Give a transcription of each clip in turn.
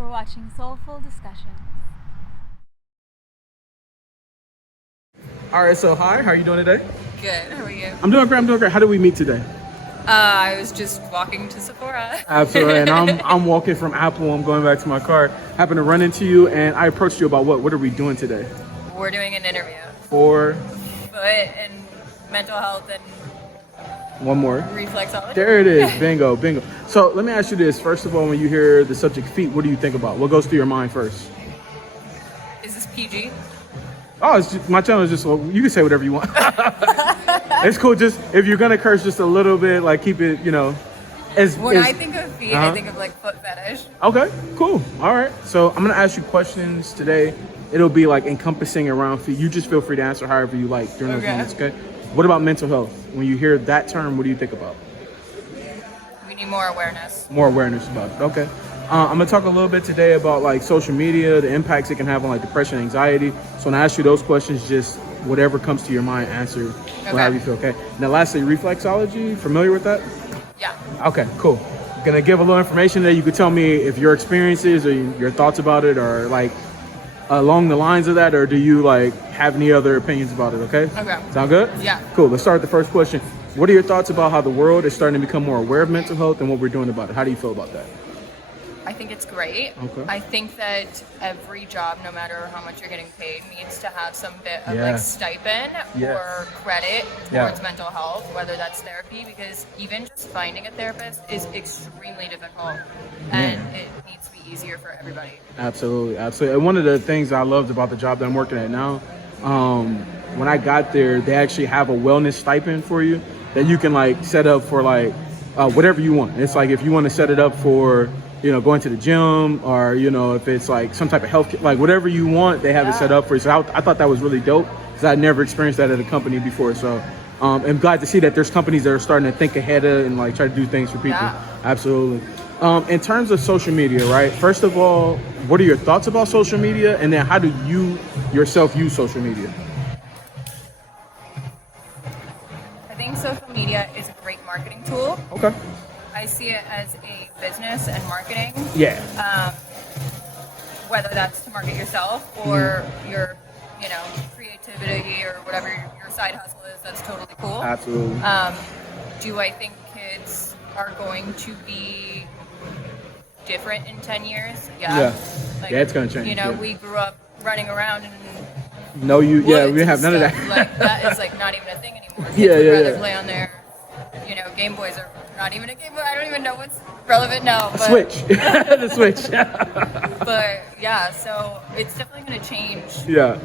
We're watching Soleful Discussions. All right, so hi, how are you doing today? Good. How are you? I'm doing great. How did we meet today? I was just walking to Sephora. Absolutely, and I'm walking from Apple. I'm going back to my car. Happened to run into you, and I approached you about what are we doing today? We're doing an interview. For Foot and mental health and one more. reflexology. There it is. Bingo. So let me ask you this. First of all, when you hear the subject feet, what do you think about? What goes through your mind first? Is this PG? Oh, it's just, my channel is just, well, you can say whatever you want. It's cool. Just if you're gonna curse, just a little bit, like keep it, When I think of feet, I think of like foot fetish. Okay, cool. All right. So I'm gonna ask you questions today. It'll be like encompassing around feet. You just feel free to answer however you like during those moments. Okay. What about mental health? When you hear that term, what do you think about? We need more awareness. More awareness about it. Okay. I'm gonna talk a little bit today about like social media, the impacts it can have on like depression, anxiety. So when I ask you those questions, just whatever comes to your mind, answer however you feel. Okay. Now, lastly, reflexology. Familiar with that? Yeah. Okay. Cool. Gonna give a little information that you could tell me if your experiences or your thoughts about it are like along the lines of that, or do you like have any other opinions about it? Okay. Okay. Sound good? Yeah. Cool. Let's start with the first question. What are your thoughts about how the world is starting to become more aware of mental health and what we're doing about it? How do you feel about that? I think it's great. Okay. I think that every job, no matter how much you're getting paid, needs to have some bit of Yeah. like stipend Yes. or credit Yeah. towards mental health, whether that's therapy, because even just finding a therapist is extremely difficult and it needs to be easier for everybody. Absolutely. And one of the things I loved about the job that I'm working at now, when I got there, they actually have a wellness stipend for you that you can like set up for like whatever you want. It's like if you want to set it up for going to the gym, or if it's like some type of health, like whatever you want, they have it set up for you. So I thought that was really dope because I'd never experienced that at a company before. So I'm glad to see that there's companies that are starting to think ahead of and like try to do things for people. Yeah. Absolutely. In terms of social media, right? First of all, what are your thoughts about social media, and then how do you yourself use social media? I think social media is a great marketing tool. Okay. I see it as a business and marketing. Yeah. Whether that's to market yourself or your, creativity or whatever your side hustle is, that's totally cool. Absolutely. Do I think kids are going to be different in 10 years? Yeah. Yeah, it's gonna change. We grew up running around and we didn't have none of that. Like that is like not even a thing anymore. Kids Yeah, would yeah, rather yeah. play on their, Game Boys are not even a Game Boy. I don't even know what's relevant now. But, Switch. The Switch. But yeah, so it's definitely going to change Yeah.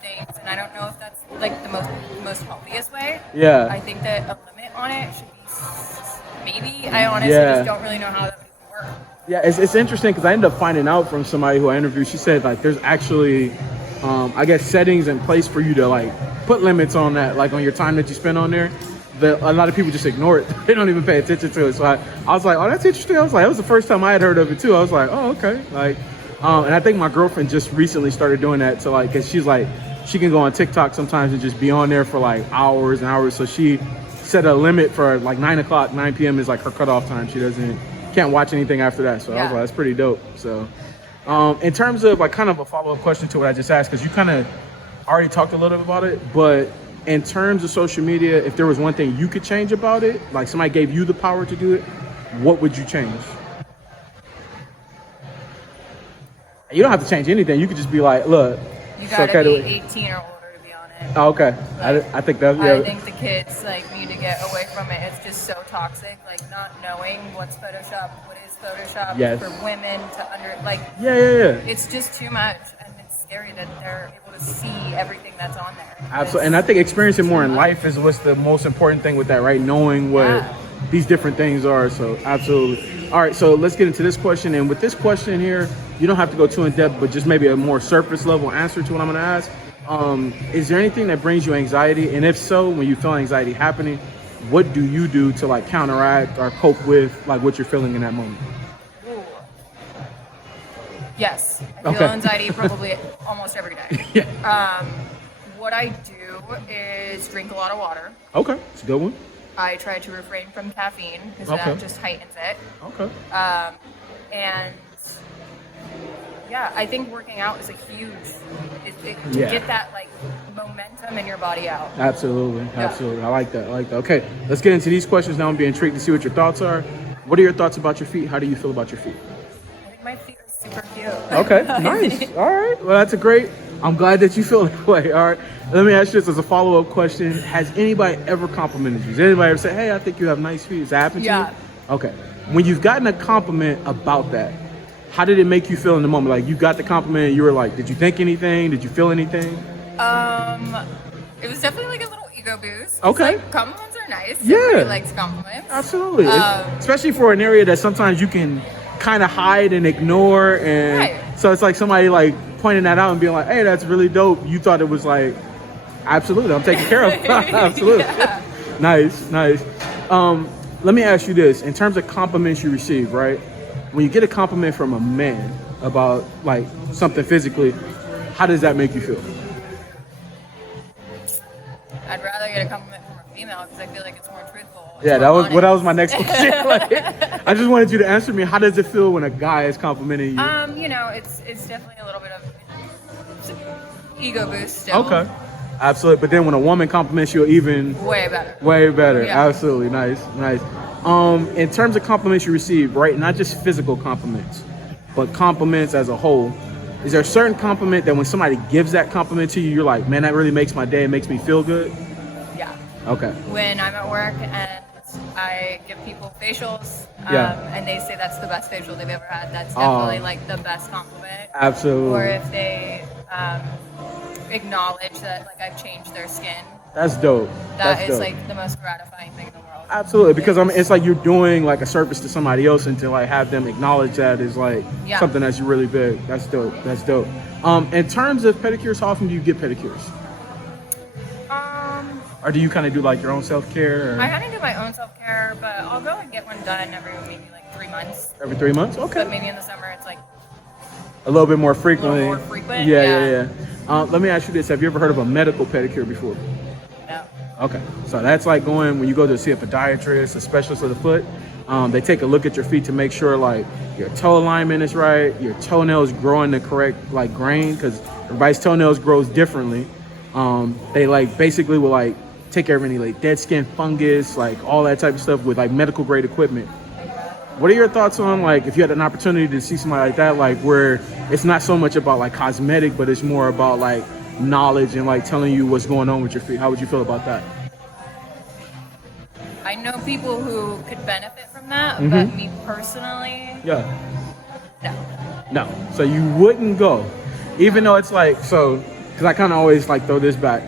things, and I don't know if that's like the most healthiest way. Yeah. I think that a limit on it should be maybe. I honestly just don't really know how that would work. Yeah, it's interesting because I ended up finding out from somebody who I interviewed. She said like there's actually, I guess, settings in place for you to like put limits on that, like on your time that you spend on there. A lot of people just ignore it. They don't even pay attention to it. So I was like, oh, that's interesting. I was like, it was the first time I had heard of it too. I was like, oh, okay. Like, and I think my girlfriend just recently started doing that. So like, cause she's like, she can go on TikTok sometimes and just be on there for like hours and hours. So she set a limit for like 9 p.m. is like her cutoff time. She can't watch anything after that. So I was like, that's pretty dope. So, in terms of like kind of a follow-up question to what I just asked, cause you kind of already talked a little bit about it, but in terms of social media, if there was one thing you could change about it, like somebody gave you the power to do it, what would you change? You don't have to change anything. You could just be like, look, You gotta be 18 or older to be on it. Oh, okay. Like, I think that. I think the kids need to get away from it. It's just so toxic. Like not knowing what's Photoshop, what is Photoshop for women to Yeah. It's just too much, and it's scary that they're able to see everything that's on there. Absolutely, and I think experiencing more in life is what's the most important thing with that, right? Knowing what these different things are. So absolutely. All right, so let's get into this question. And with this question here, you don't have to go too in depth, but just maybe a more surface level answer to what I'm going to ask. Is there anything that brings you anxiety? And if so, when you feel anxiety happening, what do you do to like counteract or cope with like what you're feeling in that moment? Ooh. Yes, I feel anxiety probably almost every day. Yeah. What I do is drink a lot of water. Okay, it's a good one. I try to refrain from caffeine because that just heightens it. Okay. And Yeah, I think working out is a huge, to get that like momentum in your body out. Absolutely. I like that. Okay, let's get into these questions now. I'm being intrigued to see what your thoughts are. What are your thoughts about your feet? How do you feel about your feet? I think my feet are super cute. Okay, nice. All right. Well, that's I'm glad that you feel that way. All right. Let me ask you this as a follow-up question. Has anybody ever complimented you? Has anybody ever said, hey, I think you have nice feet? Has that happened to you? Okay. When you've gotten a compliment about that, how did it make you feel in the moment? Like, you got the compliment and you were like, did you think anything? Did you feel anything? It was definitely like a little ego boost. Okay. Like, compliments are nice. Yeah. Everybody likes compliments. Absolutely. Especially for an area that sometimes you can kind of hide and ignore. And right. So it's like somebody like pointing that out and being like, hey, that's really dope. You thought it was like, absolutely, I'm taken care of. Absolutely. Yeah. Nice. Let me ask you this. In terms of compliments you receive, right? When you get a compliment from a man about like something physically, how does that make you feel? I'd rather get a compliment from a female because I feel like it's more truthful. Yeah, that was my next question. Like, I just wanted you to answer me. How does it feel when a guy is complimenting you? It's definitely a little bit of ego boost still. Okay. Absolutely. But then when a woman compliments you, even way better. Way better. Yeah. Absolutely. Nice. In terms of compliments you receive, right? Not just physical compliments, but compliments as a whole. Is there a certain compliment that when somebody gives that compliment to you, you're like, man, that really makes my day. It makes me feel good? Yeah. Okay. When I'm at work and I give people facials, and they say that's the best facial they've ever had, that's definitely like the best compliment. Absolutely. Or if they acknowledge that like I've changed their skin. That's dope. That's dope. Like the most gratifying thing in the world. Absolutely, because it's like you're doing like a service to somebody else, and to like have them acknowledge that is like something that's really big. That's dope. In terms of pedicures, how often do you get pedicures? Or do you kind of do like your own self-care? I kind of do my own self-care, but I'll go and get one done every maybe like 3 months. Every 3 months? Okay. But maybe in the summer it's like a little bit more frequently. A little more frequent. Yeah. Let me ask you this: have you ever heard of a medical pedicure before? No. Okay, so that's like going when you go to see a podiatrist, a specialist of the foot. They take a look at your feet to make sure like your toe alignment is right, your toenails growing the correct like grain, because everybody's toenails grows differently. They like basically will like take care of any like dead skin, fungus, like all that type of stuff with like medical grade equipment. What are your thoughts on like if you had an opportunity to see somebody like that, like where it's not so much about like cosmetic, but it's more about like knowledge and like telling you what's going on with your feet? How would you feel about that? I know people who could benefit from that, but me personally, no. So you wouldn't go, even though it's like, so because I kind of always like throw this back.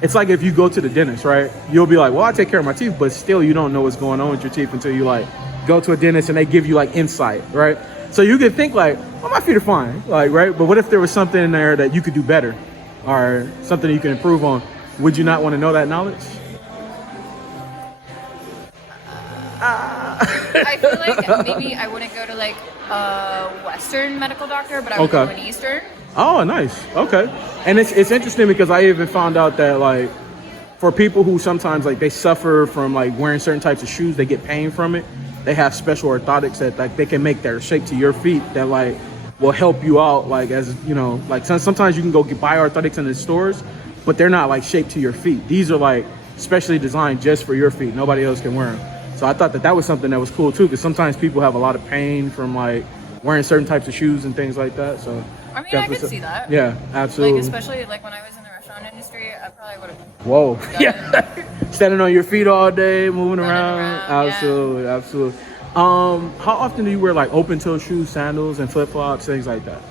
It's like if you go to the dentist, right? You'll be like, well, I take care of my teeth, but still you don't know what's going on with your teeth until you like go to a dentist and they give you like insight, right? So you could think like, oh, my feet are fine, like, right? But what if there was something in there that you could do better or something you can improve on? Would you not want to know that knowledge? I feel like maybe I wouldn't go to like a Western medical doctor, but I would go to an Eastern. Oh, nice. Okay. And it's interesting because I even found out that like for people who sometimes like they suffer from like wearing certain types of shoes, they get pain from it. They have special orthotics that like they can make their shape to your feet that like will help you out. Like as you know, like sometimes you can go buy orthotics in the stores, but they're not like shaped to your feet. These are like specially designed just for your feet. Nobody else can wear them. So I thought that was something that was cool too, because sometimes people have a lot of pain from like wearing certain types of shoes and things like that. So I mean, I could see that. Yeah, absolutely. Like especially like when I was in the restaurant industry, I probably would have. Whoa. Yeah. Standing on your feet all day, moving around. Absolutely, absolutely. How often do you wear like open toe shoes, sandals, and flip flops, things like that?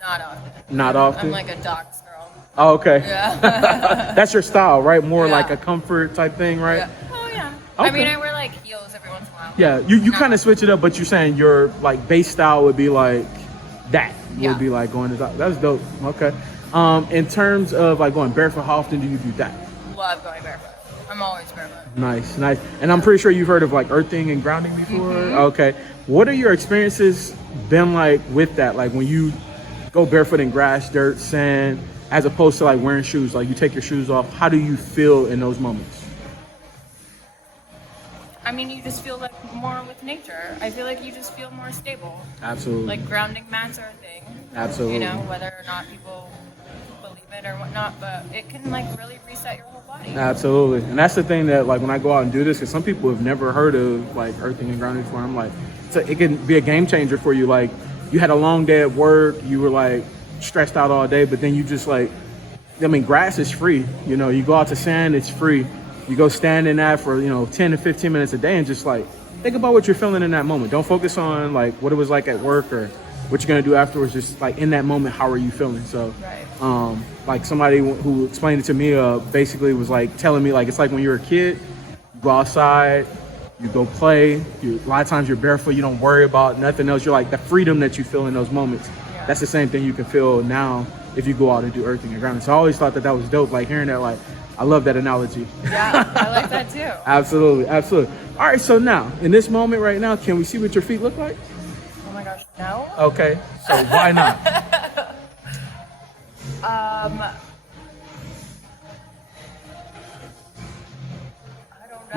Not often. Not often. I'm like a docs girl. Oh, okay. Yeah. That's your style, right? More like a comfort type thing, right? Yeah. Oh yeah. Okay. I mean, I wear like heels every once in a while. Yeah, you kind of switch it up, but you're saying your like base style would be like that. Would be like going to that. That's dope. Okay. In terms of like going barefoot, how often do you do that? Love going barefoot. I'm always barefoot. Nice. And I'm pretty sure you've heard of like earthing and grounding before. Okay. What are your experiences been like with that? Like when you go barefoot in grass, dirt, sand, as opposed to like wearing shoes, like you take your shoes off. How do you feel in those moments? I mean, you just feel like more with nature. I feel like you just feel more stable. Absolutely. Like grounding mats are a thing. Absolutely. You know, whether or not people believe it or whatnot, but it can like really reset your whole body. Absolutely. And that's the thing that like when I go out and do this, because some people have never heard of like earthing and grounding before. I'm like, it can be a game changer for you. Like you had a long day at work, you were like stressed out all day, but then you just like, I mean, grass is free. You know, you go out to sand, it's free. You go stand in that for, 10 to 15 minutes a day and just like think about what you're feeling in that moment. Don't focus on like what it was like at work or what you're going to do afterwards. Just like in that moment, how are you feeling? So, like somebody who explained it to me, basically was like telling me like, it's like when you're a kid, you go outside, you go play. A lot of times you're barefoot. You don't worry about nothing else. You're like the freedom that you feel in those moments. Yeah. That's the same thing you can feel now if you go out and do earthing and grounding. So I always thought that was dope. Like hearing that, like, I love that analogy. Yeah, I like that too. Absolutely, absolutely. All right, so now, in this moment right now, can we see what your feet look like? Oh my gosh, no. Okay, so why not? I don't know.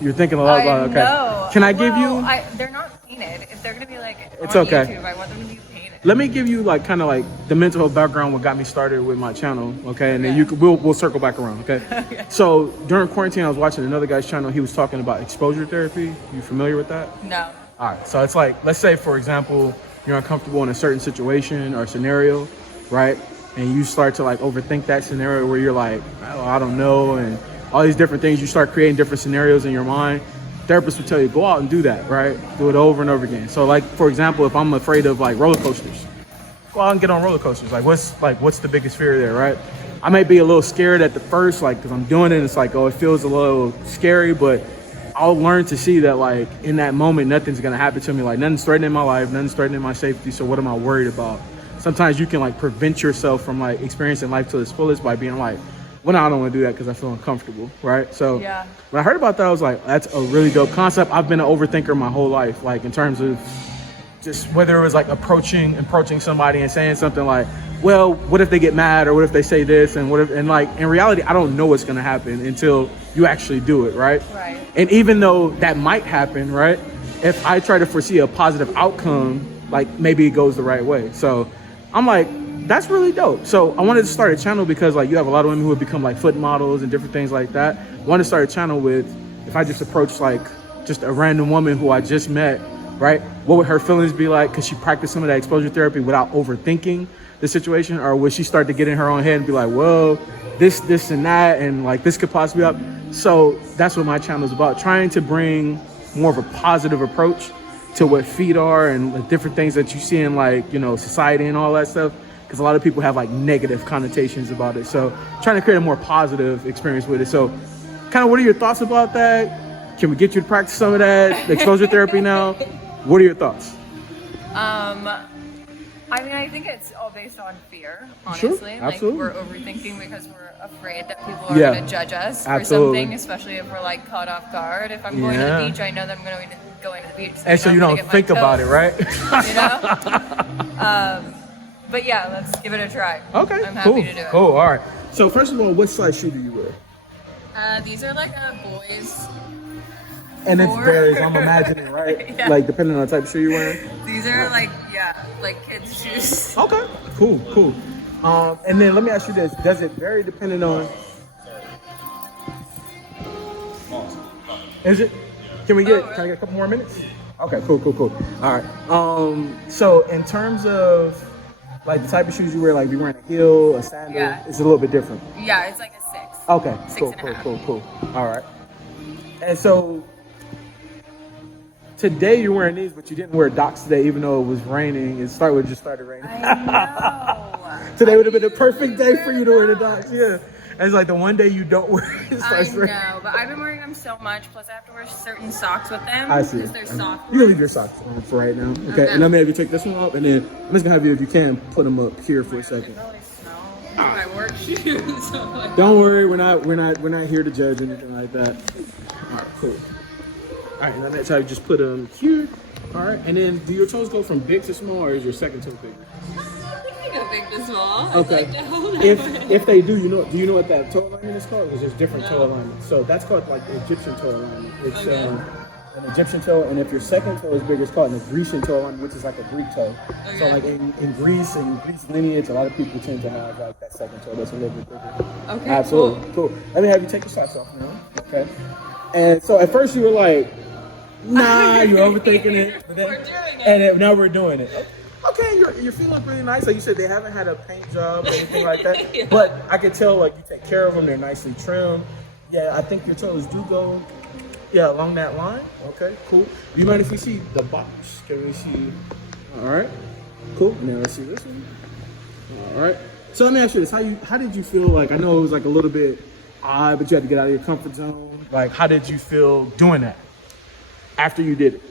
You're thinking a lot about it. Okay. Know. Can I give you? They're not painted. If they're gonna be like it's on okay. YouTube, I want them to be painted. Let me give you like kind of like the mental health background, what got me started with my channel, okay? And then we'll circle back around, okay? Okay. So during quarantine, I was watching another guy's channel. He was talking about exposure therapy. You familiar with that? No. All right. So it's like, let's say for example, you're uncomfortable in a certain situation or scenario, right? And you start to like overthink that scenario where you're like, oh, I don't know, and all these different things. You start creating different scenarios in your mind. Therapists will tell you, go out and do that, right? Do it over and over again. So like, for example, if I'm afraid of like roller coasters, go out and get on roller coasters. What's the biggest fear there, right? I may be a little scared at the first, like, cause I'm doing it. It's like, oh, it feels a little scary, but I'll learn to see that like in that moment, nothing's gonna happen to me. Like nothing's threatening my life, nothing's threatening my safety. So what am I worried about? Sometimes you can like prevent yourself from like experiencing life to its fullest by being like, well, no, I don't want to do that because I feel uncomfortable, right? So when I heard about that, I was like, that's a really dope concept. I've been an overthinker my whole life, like in terms of just whether it was like approaching somebody and saying something like, well, what if they get mad, or what if they say this, and what if, and like in reality, I don't know what's gonna happen until you actually do it, right? Right. And even though that might happen, right? If I try to foresee a positive outcome, like maybe it goes the right way. So I'm like, that's really dope. So I wanted to start a channel because like you have a lot of women who have become like foot models and different things like that. I wanted to start a channel with, if I just approach like just a random woman who I just met, right? What would her feelings be like? Could she practice some of that exposure therapy without overthinking the situation? Or would she start to get in her own head and be like, well, this and that, and like this could possibly up. So that's what my channel is about, trying to bring more of a positive approach to what feet are and the different things that you see in like, society and all that stuff. Because a lot of people have like negative connotations about it. So trying to create a more positive experience with it. So kind of what are your thoughts about that? Can we get you to practice some of that exposure therapy now? What are your thoughts? I mean, I think it's all based on fear, honestly. Sure, absolutely. Like, we're overthinking because we're afraid that people are going to judge us for something, especially if we're, like, caught off guard. If I'm going to the beach, I know that I'm going to go into the beach. And so you don't think about it, right? But yeah, let's give it a try. Okay, I'm happy to do it. Cool, all right. So first of all, what size shoe do you wear? These are like a boy's. And it varies, I'm imagining, right? Yeah. Like depending on the type of shoe you're wearing? These are like kids' shoes. Okay, cool. And then let me ask you this. Does it vary depending on... Is it? Can I get a couple more minutes? Okay, cool. All right. So in terms of like the type of shoes you wear, like if you're wearing a heel, a sandal, it's a little bit different. Yeah, it's like a 6. Okay, 6.5. Cool. All right. And so today you're wearing these, but you didn't wear Docs today, even though it was raining. It just started raining. I know. Today would have been the perfect day for you to wear the Docs. Yeah. And it's like the one day you don't wear it starts raining. I know, but I've been wearing them so much. Plus, I have to wear certain socks with them. I see. Because they're soft. You can leave your socks on for right now. Okay. And I'm gonna have you take this one off, and then I'm just gonna have you, if you can, put them up here for a second. They really smell. My work shoes. So like, don't worry, we're not here to judge anything like that. All right, cool. All right, now that's how you just put them here. All right, and then do your toes go from big to small, or is your second toe big? I think they go from big to small. Okay. It's like, no, If they do, do you know what that toe alignment is called? Because there's different toe alignments. So that's called like the Egyptian toe alignment. It's an Egyptian toe, and if your second toe is bigger, it's called an Grecian toe alignment, which is like a Greek toe. Okay. So like in Greece and Greece lineage, a lot of people tend to have like that second toe that's a little bit bigger. Okay. Absolutely. Cool. Let me have you take your socks off now. Okay. And so at first you were like, nah, you're overthinking it. But then, We're doing it. And then, now we're doing it. Okay, you're feeling really nice. Like you said, they haven't had a paint job or anything like that. Yeah. But I can tell like you take care of them. They're nicely trimmed. Yeah, I think your toes do go, along that line. Okay, cool. Do you mind if we see the box? Can we see? All right, cool. Now let's see this one. All right. So let me ask you this: how did you feel? Like I know it was like a little bit odd, but you had to get out of your comfort zone. Like how did you feel doing that after you did it?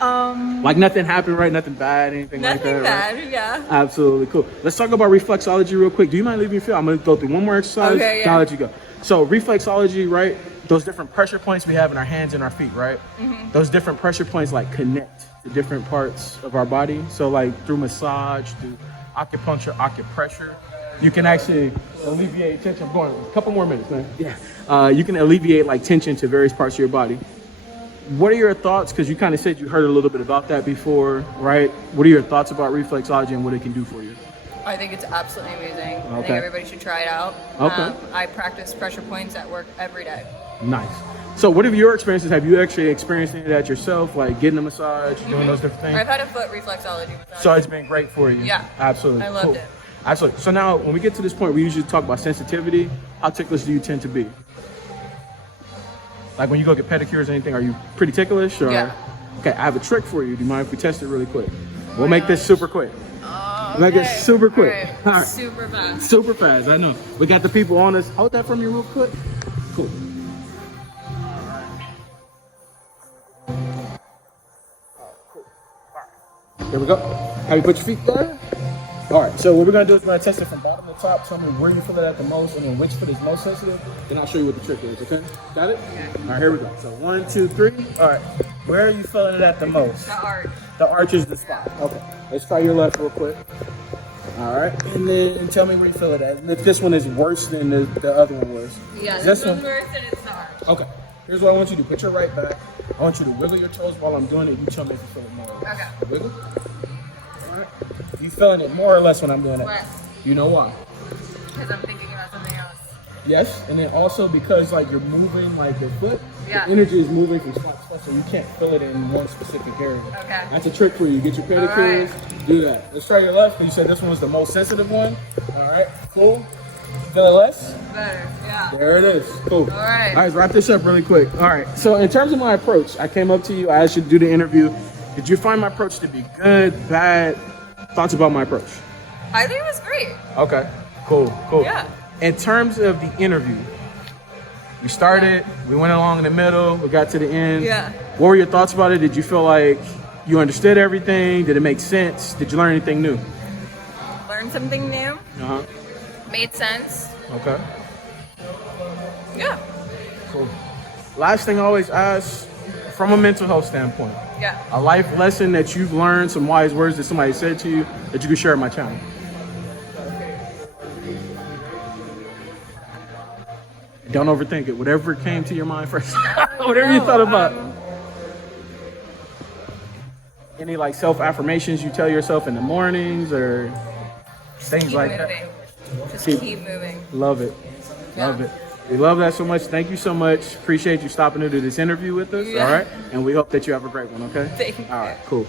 Like nothing happened, right? Nothing bad, anything like that. Nothing bad, right? Yeah. Absolutely cool. Let's talk about reflexology real quick. Do you mind leaving me feel? I'm gonna go through one more exercise. Okay, yeah. I'll let you go. So reflexology, right? Those different pressure points we have in our hands and our feet, right? Mm-hmm. Those different pressure points like connect to different parts of our body. So like through massage, through acupuncture, acupressure, you can actually alleviate tension. I'm going a couple more minutes, man. Yeah. You can alleviate like tension to various parts of your body. What are your thoughts? Because you kind of said you heard a little bit about that before, right? What are your thoughts about reflexology and what it can do for you? I think it's absolutely amazing. I think Okay. everybody should try it out. Okay. I practice pressure points at work every day. Nice. So what are your experiences? Have you actually experienced any of that yourself? Like getting a massage, doing those different things? I've had a foot reflexology massage. So it's been great for you? Yeah. Absolutely. I loved it. Absolutely. So now when we get to this point, we usually talk about sensitivity. How ticklish do you tend to be? Like when you go get pedicures or anything, are you pretty ticklish? Or? Yeah. Okay, I have a trick for you. Do you mind if we test it really quick? We'll make this super quick. Make it super quick. All right. All right. Super fast. Super fast, I know. We got the people on us. Hold that from you real quick. Cool. Here we go. Have you put your feet there? All right, so what we're gonna do is we're gonna test it from bottom to top. Tell me where you feel it at the most and then which foot is most sensitive. Then I'll show you what the trick is, okay? Got it? Okay. All right, here we go. So 1, 2, 3. All right, where are you feeling it at the most? The arch. The arch is the spot. Okay, let's try your left real quick. All right, and then tell me where you feel it at. And if this one is worse than the other one was. Yeah, this one's worse and it's the arch. Okay, here's what I want you to do. Put your right back. I want you to wiggle your toes while I'm doing it. You tell me if you feel it more or less. Okay. Wiggle. All right. You feeling it more or less when I'm doing it? Less. You know why? Because I'm thinking about something else. Yes, and then also because like you're moving like your foot, Yeah. the energy is moving from spot to spot, so you can't feel it in one specific area. Okay. That's a trick for you. Get your pedicures, do that. Let's try your left. You said this one was the most sensitive one. All right, cool. Feel it less? Better. Yeah. There it is. Cool. All right. All right, let's wrap this up really quick. All right, so in terms of my approach, I came up to you, I asked you to do the interview. Did you find my approach to be good, bad? Thoughts about my approach? I think it was great. Okay, cool. Yeah. In terms of the interview, we started, we went along in the middle, we got to the end. Yeah. What were your thoughts about it? Did you feel like you understood everything? Did it make sense? Did you learn anything new? Learned something new. Uh-huh. Made sense. Okay. Yeah. Cool. Last thing I always ask, from a mental health standpoint, Yeah. a life lesson that you've learned, some wise words that somebody said to you that you can share on my channel. Don't overthink it. Whatever came to your mind first. Whatever you thought about. Any like self-affirmations you tell yourself in the mornings or things Keep like moving. that? Just Keep- keep moving. Love it. Love Yeah. it. We love that so much. Thank you so much. Appreciate you stopping to do this interview with us. Yeah. All right. And we hope that you have a great one. Okay. Thank you. All right. Cool.